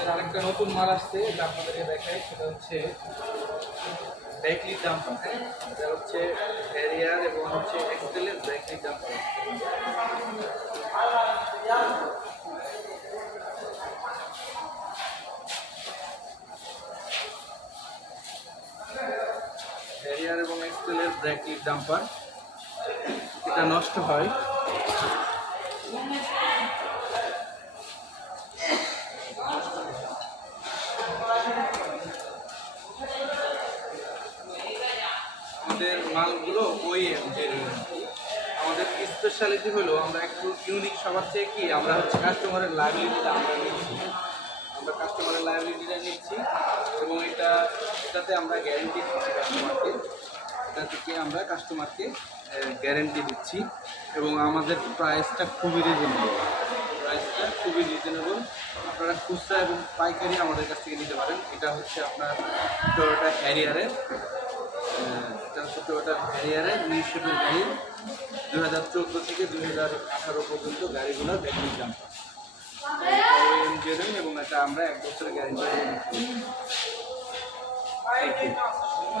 আমাদের আরেকটা নতুন মাল আসছে, এটা আপনাদেরকে দেখাই। সেটা হচ্ছে ব্যাকলিট ডাম্পার। হ্যাঁ, এটা হচ্ছে হ্যারিয়ার এবং হচ্ছে এক্সেলের ব্যাকলিট ডাম্পার। হ্যারিয়ার এবং এক্সেলের ব্যাকলিট ডাম্পার, এটা নষ্ট হয়। আমাদের মালগুলো ওইএম যে আমাদের স্পেশালিটি হলো আমরা একটু ইউনিক। সবার চেয়ে কি আমরা হচ্ছে কাস্টমারের লাইবিলিটিটা আমরা নিচ্ছি, আমরা কাস্টমারের লাইবিলিটিটা নিচ্ছি এবং এটাতে আমরা গ্যারেন্টি দিচ্ছি কাস্টমারকে। এটা থেকে আমরা কাস্টমারকে গ্যারেন্টি দিচ্ছি এবং আমাদের প্রাইসটা খুবই রিজনেবল। আপনারা খুচরা এবং পাইকারি আমাদের কাছ থেকে নিতে পারেন। এটা হচ্ছে আপনার টয়োটা হ্যারিয়ারের, এটা হচ্ছে টয়োটা হ্যারিয়ারের নিউশেপের গাড়ি, 2014 থেকে 2018 পর্যন্ত গাড়িগুলো ব্যাকলিট ডাম্পার এবং এটা আমরা 1 বছরের গ্যারেন্টি দিয়ে দিচ্ছি।